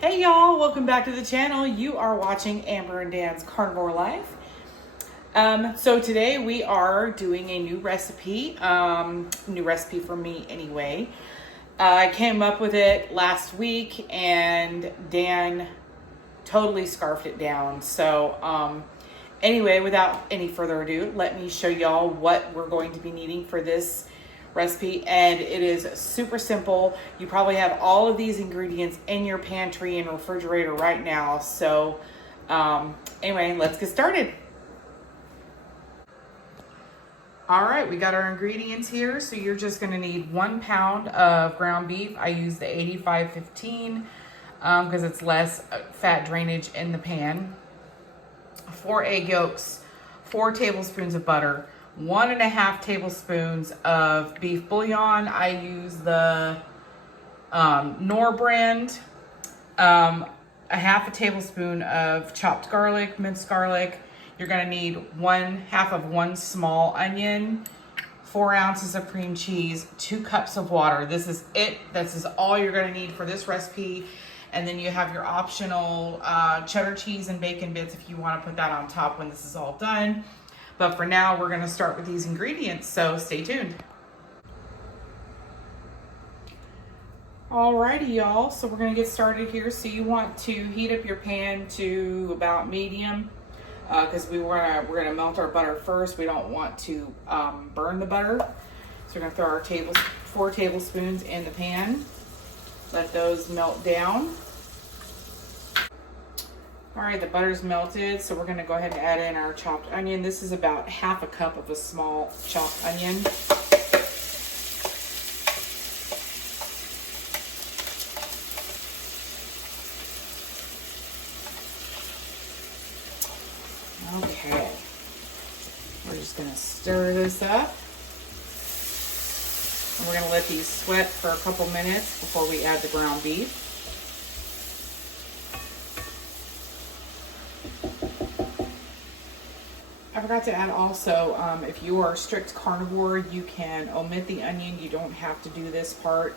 Hey y'all, welcome back to the channel. You are watching Amber and Dan's Carnivore Life. So today we are doing a new recipe for me anyway. I came up with it last week and Dan totally scarfed it down. So anyway, without any further ado, let me show y'all what we're going to be needing for this recipe, and it is super simple. You probably have all of these ingredients in your pantry and refrigerator right now. So anyway, let's get started. All right, we got our ingredients here. So you're just going to need 1 pound of ground beef. I use the 85/15 because it's less fat drainage in the pan. 4 egg yolks, 4 tablespoons of butter, 1.5 tablespoons of beef bouillon. I use the Knorr brand. 1/2 tablespoon of chopped garlic, minced garlic. You're gonna need 1/2 of 1 small onion, 4 ounces of cream cheese, 2 cups of water. This is it. This is all you're gonna need for this recipe. And then you have your optional cheddar cheese and bacon bits if you want to put that on top when this is all done. But for now, we're going to start with these ingredients, so stay tuned. Alrighty, y'all, so we're going to get started here. So you want to heat up your pan to about medium because we're gonna melt our butter first. We don't want to burn the butter. So we're going to throw our 4 tablespoons in the pan. Let those melt down. All right, the butter's melted, so we're gonna go ahead and add in our chopped onion. This is about 1/2 cup of a small chopped onion. Okay, we're just gonna stir this up. And we're gonna let these sweat for a couple minutes before we add the ground beef. I forgot to add also, if you are a strict carnivore, you can omit the onion. You don't have to do this part.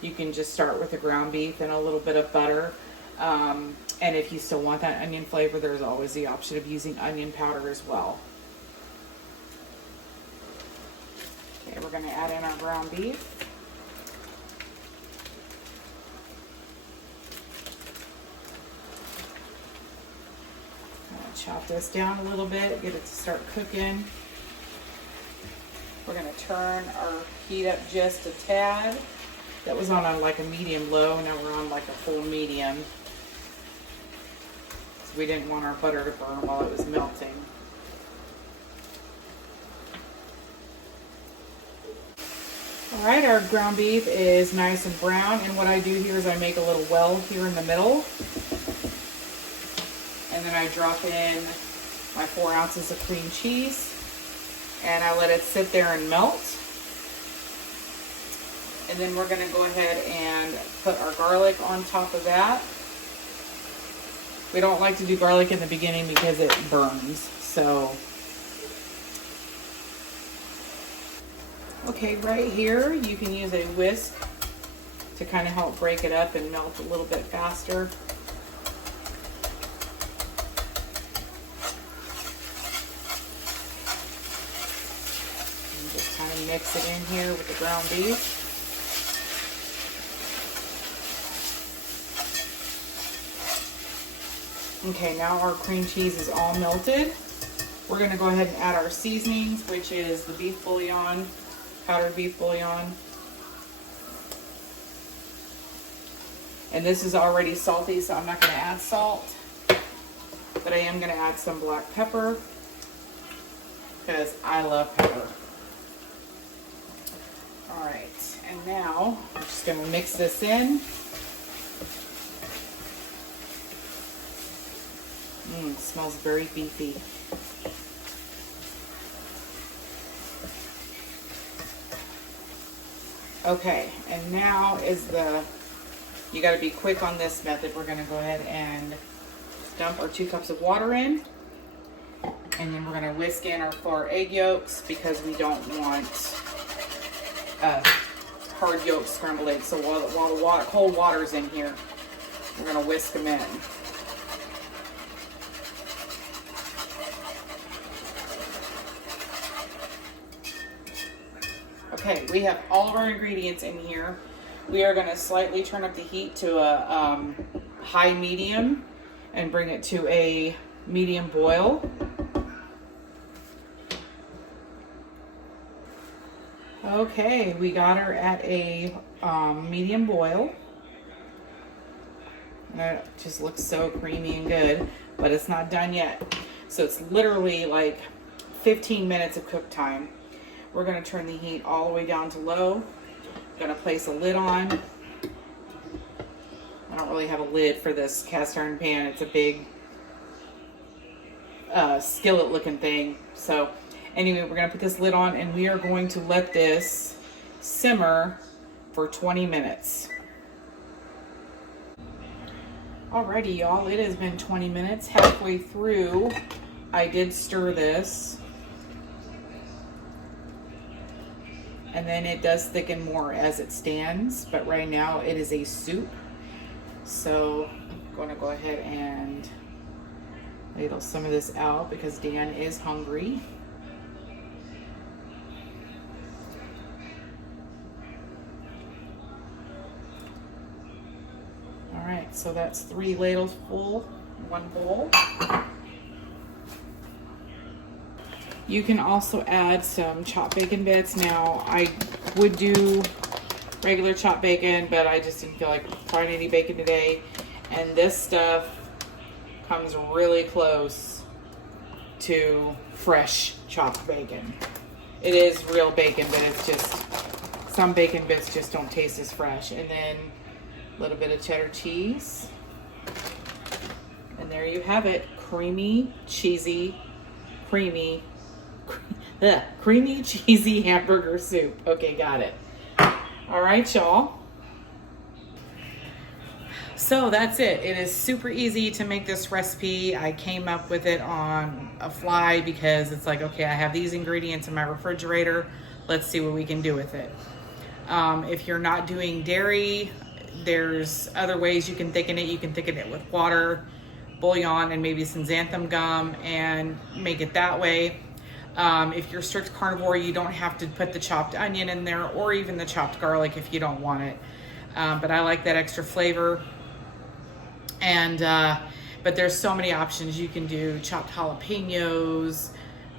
You can just start with the ground beef and a little bit of butter. And if you still want that onion flavor, there's always the option of using onion powder as well. Okay, we're going to add in our ground beef. Chop this down a little bit, get it to start cooking. We're going to turn our heat up just a tad. That was on like a medium low, now we're on like a full medium. So we didn't want our butter to burn while it was melting. All right, our ground beef is nice and brown, and what I do here is I make a little well here in the middle. And then I drop in my 4 ounces of cream cheese and I let it sit there and melt. And then we're gonna go ahead and put our garlic on top of that. We don't like to do garlic in the beginning because it burns, so. Okay, right here, you can use a whisk to kind of help break it up and melt a little bit faster. Kind of mix it in here with the ground beef. Okay, now our cream cheese is all melted. We're going to go ahead and add our seasonings, which is the beef bouillon, powdered beef bouillon. And this is already salty, so I'm not going to add salt. But I am going to add some black pepper because I love pepper. All right, and now we're just going to mix this in. It smells very beefy. Okay, and now you got to be quick on this method. We're going to go ahead and dump our 2 cups of water in. And then we're going to whisk in our 4 egg yolks because we don't want hard yolk scrambled eggs. So while the cold water's in here, We're gonna whisk them in. Okay, we have all of our ingredients in here. We are gonna slightly turn up the heat to a high medium and bring it to a medium boil. Okay, we got her at a medium boil. And it just looks so creamy and good, but it's not done yet. So it's literally like 15 minutes of cook time. We're gonna turn the heat all the way down to low. Gonna place a lid on. I don't really have a lid for this cast iron pan. It's a big skillet looking thing. So anyway, we're gonna put this lid on and we are going to let this simmer for 20 minutes. Alrighty, y'all, it has been 20 minutes. Halfway through, I did stir this. And then it does thicken more as it stands, but right now it is a soup. So I'm gonna go ahead and ladle some of this out because Dan is hungry. All right, so that's 3 ladles full, 1 bowl. You can also add some chopped bacon bits. Now, I would do regular chopped bacon, but I just didn't feel like frying any bacon today. And this stuff comes really close to fresh chopped bacon. It is real bacon, but it's just, some bacon bits just don't taste as fresh. And then a little bit of cheddar cheese. And there you have it. Creamy, cheesy, creamy cheesy hamburger soup. Okay, got it. All right, y'all. So that's it. It is super easy to make this recipe. I came up with it on a fly because it's like, okay, I have these ingredients in my refrigerator. Let's see what we can do with it. If you're not doing dairy, there's other ways you can thicken it. You can thicken it with water, bouillon, and maybe some xanthan gum and make it that way. If you're strict carnivore, you don't have to put the chopped onion in there or even the chopped garlic if you don't want it. But I like that extra flavor. And but there's so many options. You can do chopped jalapenos.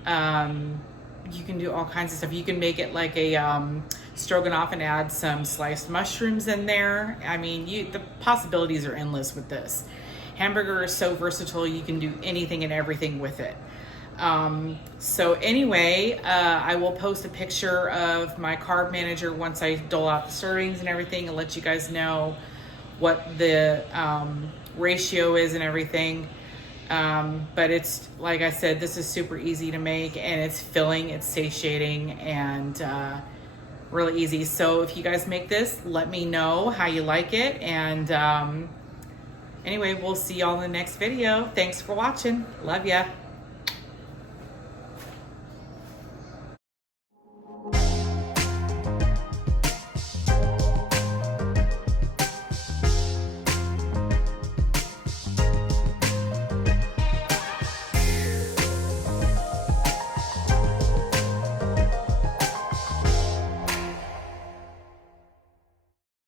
You can do all kinds of stuff. You can make it like a stroganoff and add some sliced mushrooms in there. I mean, the possibilities are endless with this. Hamburger is so versatile. You can do anything and everything with it. So anyway, I will post a picture of my carb manager once I dole out the servings and everything and let you guys know what the ratio is and everything. But it's, like I said, this is super easy to make and it's filling, it's satiating, and really easy. So if you guys make this, let me know how you like it. And anyway, we'll see y'all in the next video. Thanks for watching. Love ya.